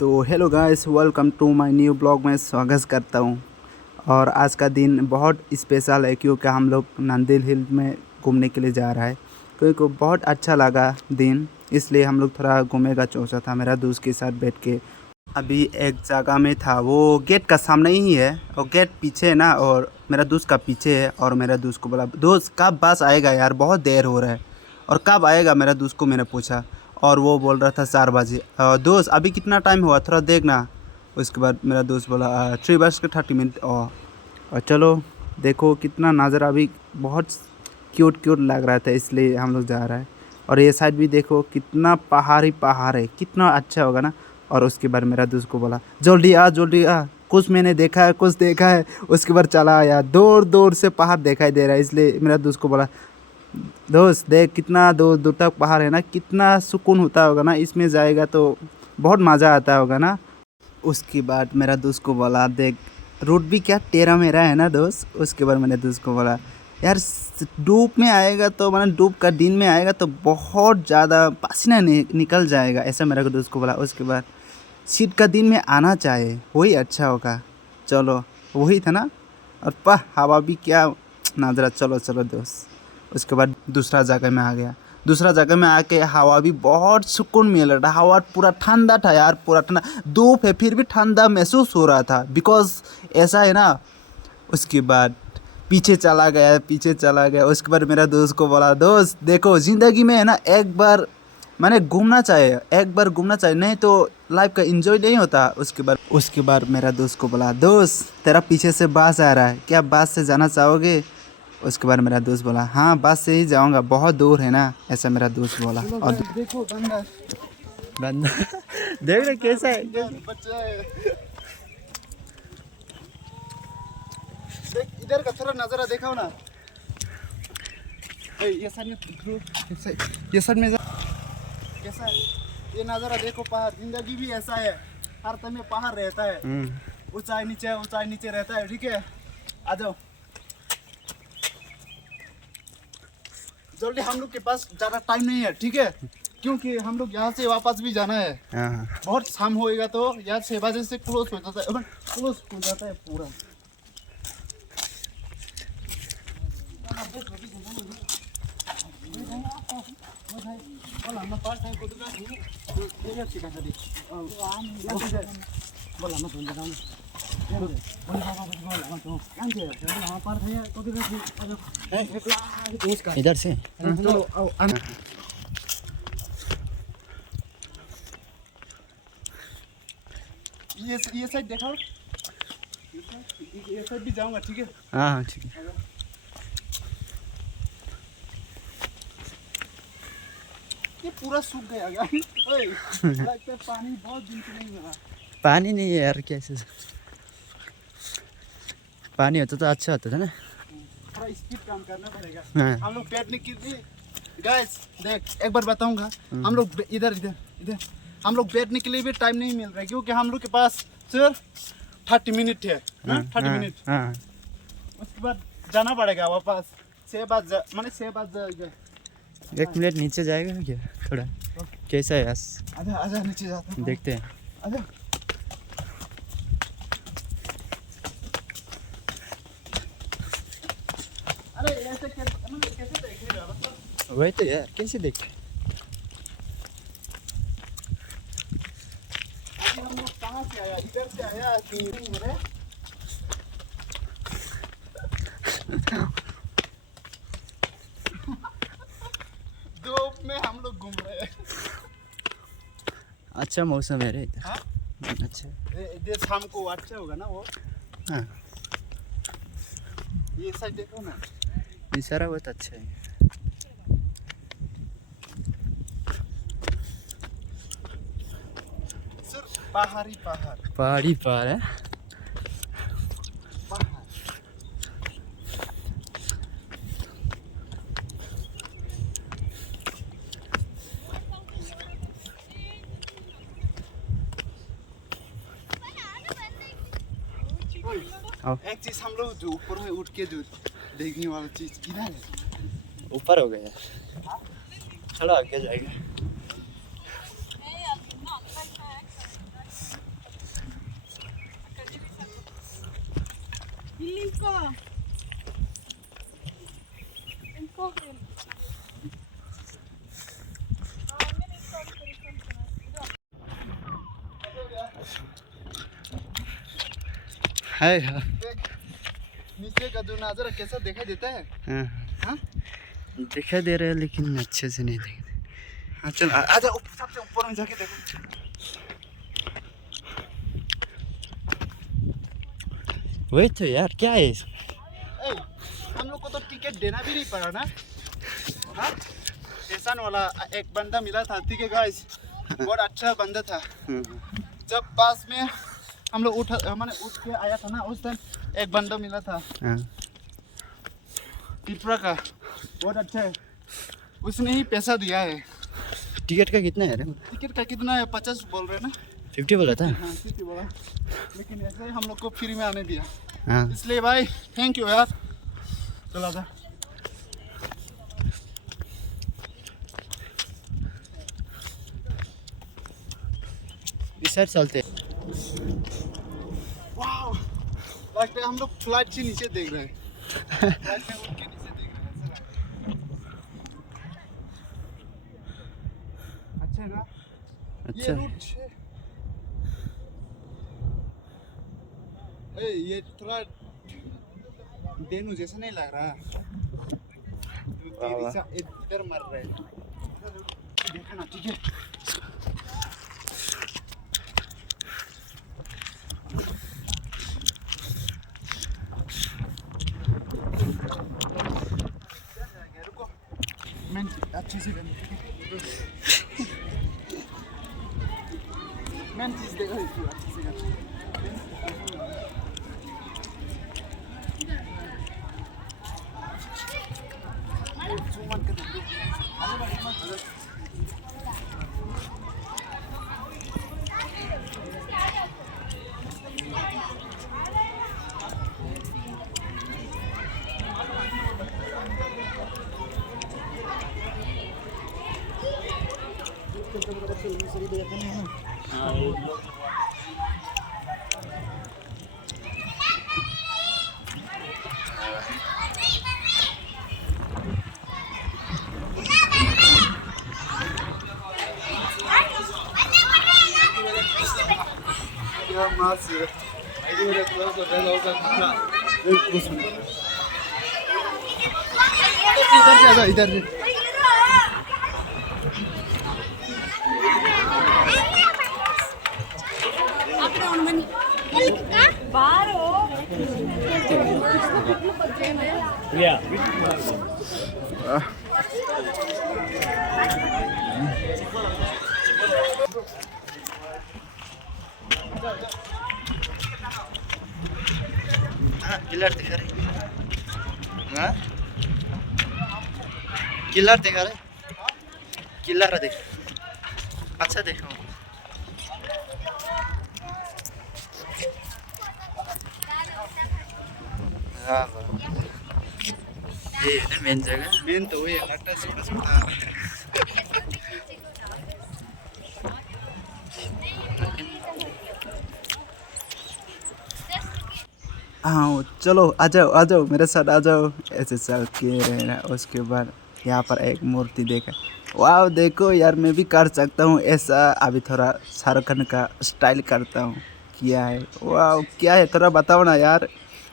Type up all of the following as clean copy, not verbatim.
तो hello guys, welcome to my new blog में स्वागत करता हूँ। और आज का दिन बहुत स्पेशल है क्योंकि हम लोग नंदिल हिल में घूमने के लिए जा रहा है। क्योंकि बहुत अच्छा लगा दिन, इसलिए हम लोग थोड़ा घूमने का सोचा था मेरा दोस्त के साथ बैठ के। अभी एक जगह में था, वो गेट का सामने ही है और गेट पीछे है ना, और मेरा दोस्त का पीछे है। और मेरा दोस्त को बोला, दोस्त कब बस आएगा यार, बहुत देर हो रहा है। और कब आएगा मेरा दोस्त को मैंने पूछा, और वो बोल रहा था 4 बजे। दोस्त अभी कितना टाइम हुआ, थोड़ा देखना। उसके बाद मेरा दोस्त बोला 3:30 और चलो देखो कितना नज़ारा अभी बहुत क्यूट क्यूट लग रहा था, इसलिए हम लोग जा रहा है। और ये साइड भी देखो कितना पहाड़ ही पहाड़ है, कितना अच्छा होगा ना। और उसके बाद मेरा दोस्त को बोला जल्दी आ, कुछ मैंने देखा है, कुछ देखा है। उसके बाद चला आया, दूर दूर से पहाड़ दिखाई दे रहा है, इसलिए मेरा दोस्त को बोला, दोस्त देख कितना दूर दूर तक पहाड़ है ना, कितना सुकून होता होगा ना, इसमें जाएगा तो बहुत मज़ा आता होगा ना। उसके बाद मेरा दोस्त को बोला, देख रूट भी क्या टेढ़ा मेरा है ना दोस्त। उसके बाद मैंने दोस्त को बोला, यार धूप में आएगा तो मतलब धूप का दिन में आएगा तो बहुत ज़्यादा पसीना निकल जाएगा, ऐसा मेरा दोस्त को बोला। उसके बाद शीत का दिन में आना चाहिए, वही अच्छा होगा। चलो वही था ना। और हवा भी क्या नज़ारा, चलो चलो दोस्त। उसके बाद दूसरा जगह में आ गया। दूसरा जगह में आके हवा भी बहुत सुकून मिल रहा था, हवा पूरा ठंडा था यार, पूरा ठंडा। धूप है फिर भी ठंडा महसूस हो रहा था, बिकॉज ऐसा है ना। उसके बाद पीछे चला गया। उसके बाद मेरा दोस्त को बोला, दोस्त देखो ज़िंदगी में है ना एक बार मैंने घूमना चाहिए, एक बार घूमना चाहिए, नहीं तो लाइफ का एंजॉय नहीं होता। उसके बाद मेरा दोस्त को बोला, दोस्त तेरा पीछे से बस आ रहा है, क्या बस से जाना चाहोगे? उसके बाद मेरा दोस्त बोला, हाँ बस से ही जाऊंगा, बहुत दूर है ना, ऐसा मेरा दोस्त बोला। और देखो बंदा बंदा देख रहे कैसा है, बच्चा है। देख इधर का थोड़ा नजारा दिखाओ ना। ये साइड में ये साइड में कैसा है ये नजारा देखो। पहाड़, जिंदगी भी ऐसा है, हर समय पहाड़ रहता है, ऊंचाई नीचे रहता है। ठीक है, आ जाओ जल्दी, हम लोग के पास ज़्यादा टाइम नहीं है। ठीक है, क्योंकि हम लोग यहाँ से वापस भी जाना है। बहुत शाम होएगा तो यहाँ 6 बजे से क्लोज हो जाता है पूरा। इधर से ये साइड देखो, ये साइड भी जाऊंगा। ठीक है, हाँ ठीक है। ये पूरा सूख गया ओए, लगता है पानी बहुत दिन से नहीं मिला। पानी नहीं है यार, कैसे पानी होता तो अच्छा होता था ना। थोड़ा स्पीड काम करना पड़ेगा। हाँ। हम लोग बैठने के लिए, गाइस देख एक बार बताऊंगा, हम लोग इधर हम लोग बैठने के लिए भी टाइम नहीं मिल रहा है, क्योंकि हम लोग के पास सिर्फ 30 मिनट है। 30 मिनट, उसके बाद जाना पड़ेगा वापस। 6 बजे 1 मिनट नीचे जाएगा क्या थोड़ा, कैसा है यार? आजा नीचे जाता हूँ, देखते हैं। आजा। अरे ऐसे कैसे देखेगा, मतलब वही तो यार, कैसे देखे? अभी हम लोग कहाँ से आया, इधर से आया कि मेरे धूप में हम लोग घूम रहे हैं। अच्छा मौसम है रे इधर। हाँ? अच्छा। ये शाम को अच्छा होगा ना वो। हाँ, ये साइड देखो ना, इशारा बहुत अच्छा है। सिर्फ पहाड़ी पहाड़ पहाड़ी पहाड़ है। पहाड़। एक चीज हम लोग जो ऊपर में उठ के जो देखने वाला चीज किधर है? ऊपर हो गया, थोड़ा आगे जाएगा। है देख नीचे का जो नज़ारा कैसा दिखाई देता है। हाँ हाँ दिखाई दे रहा है लेकिन अच्छे से नहीं दिख रहा। हाँ चल आजा सबसे ऊपर में जाके देखो। वही तो यार क्या है इसमें? ए, हम लोग को तो टिकट देना भी नहीं पड़ा ना। हाँ एहसान वाला एक बंदा मिला था, ठीक है गाइस, बहुत अच्छा बंदा था। जब पास में हम लोग उठ के आया था ना, उस टाइम एक बंदा मिला था हाँ त्रिपुरा का, बहुत अच्छा है, उसने ही पैसा दिया है। टिकट का कितना है रे? टिकट का कितना है? 50 बोल रहे ना। 50 बोला था। हाँ 50 बोला, लेकिन ऐसे ही हम लोग को फ्री में आने दिया, हाँ इसलिए भाई थैंक यू यार। चला जा। इस साइड चलते। वाह लगता है हम लोग फ्लाइट से नीचे देख रहे हैं। फ्लाइट में उड़ के नीचे देख रहे हैं, ऐसा लग रहा है। अच्छा है ना ये अच्छा रूट ये थोड़ा डेनू जैसा नहीं लग रहा। इधर मर रहे हैं, देखा ना, ठीक है। मैं अच्छे से मैं चीज देखा अच्छे से इधर किलर दिखा रहे। हाँ किलर दिखा रहे, किलर देख। अच्छा देखो हाँ ये है मेन जगह। मेन तो वही लगता है। हाँ चलो आ जाओ मेरे साथ आ जाओ। ऐसे चल के रहना। उसके बाद यहाँ पर एक मूर्ति देखा, वाह देखो यार मैं भी कर सकता हूँ ऐसा। अभी थोड़ा शाहरुख खान का स्टाइल करता हूँ। क्या है वाह क्या है थोड़ा बताओ ना यार।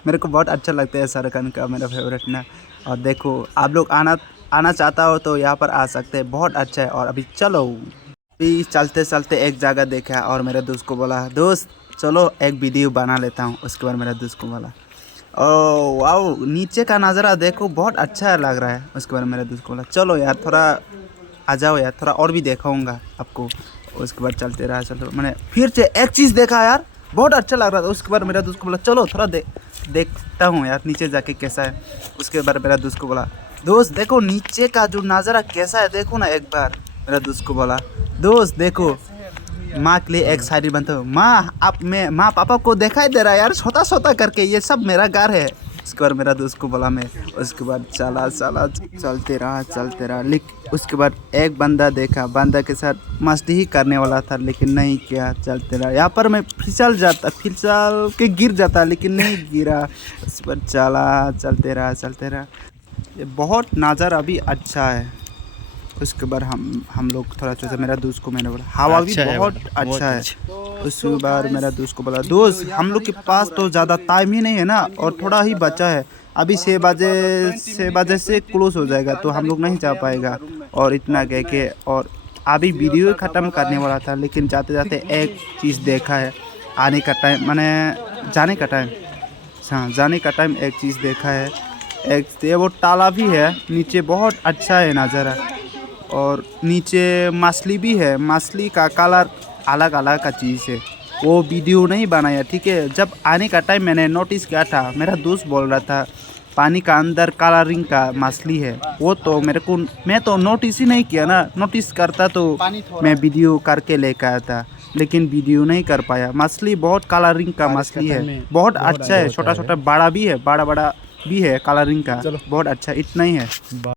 मेरे को बहुत अच्छा लगता है शाहरुख खान का, मेरा फेवरेट ना। और देखो आप लोग आना चाहता हो तो यहाँ पर आ सकते हैं, बहुत अच्छा है। और अभी चलो अभी चलते चलते एक जगह देखा और मेरे दोस्त को बोला दोस्त चलो एक वीडियो बना लेता हूँ। उसके बाद मेरा दोस्त को बोला ओ वाओ नीचे का नज़ारा देखो बहुत अच्छा लग रहा है। उसके बाद मेरे दोस्त को बोला चलो यार थोड़ा आ जाओ यार, थोड़ा और भी दिखाऊंगा आपको। उसके बाद चलते रहा मैंने फिर से एक चीज़ देखा यार बहुत अच्छा लग रहा था। उसके बाद मेरा दोस्त को बोला चलो थोड़ा देखता हूँ यार नीचे जाके कैसा है। उसके बाद मेरा दोस्त को बोला दोस्त देखो नीचे का जो नज़ारा कैसा है देखो ना एक बार। मेरा दोस्त को बोला दोस्त देखो माँ के लिए एक शायरी बनता हूँ। माँ आप मैं माँ पापा को दिखाई दे रहा है यार छोटा छोटा करके, ये सब मेरा घर है। उसके बाद मेरा दोस्त को बोला मैं, उसके बाद चलते रहा लेकिन उसके बाद एक बंदा देखा, बंदा के साथ मस्ती ही करने वाला था लेकिन नहीं किया, चलते रहा। यहाँ पर मैं फिसल के गिर जाता लेकिन नहीं गिरा। उसके बाद चलते रहा। ये बहुत नज़ारा अभी अच्छा है। उसके बाद हम लोग थोड़ा सोचा, मेरा दोस्त को मैंने बोला हवा भी बहुत अच्छा है। उसके बाद मेरा दोस्त को बोला दोस्त हम लोग के पास तो ज़्यादा टाइम ही नहीं है ना, और थोड़ा ही बचा है, अभी 6 बजे से क्लोज हो जाएगा तो हम लोग नहीं जा पाएगा। और इतना कह के और अभी वीडियो ख़त्म करने वाला था लेकिन जाते जाते एक चीज़ देखा है, आने का टाइम माने जाने का टाइम एक चीज़ देखा है। एक वो ताला भी है, नीचे बहुत अच्छा है नज़ारा, और नीचे मछली भी है। मछली का कलर अलग अलग का चीज़ है। वो वीडियो नहीं बनाया, ठीक है। जब आने का टाइम मैंने नोटिस किया था, मेरा दोस्त बोल रहा था पानी का अंदर कलरिंग का मछली है। वो तो मैं तो नोटिस ही नहीं किया ना, नोटिस करता तो मैं वीडियो करके लेकर आया था, लेकिन वीडियो नहीं कर पाया। मछली बहुत कलरिंग का मछली है, बहुत अच्छा है। छोटा छोटा बड़ा भी है, बड़ा भी है कलरिंग का, बहुत अच्छा। इतना ही है।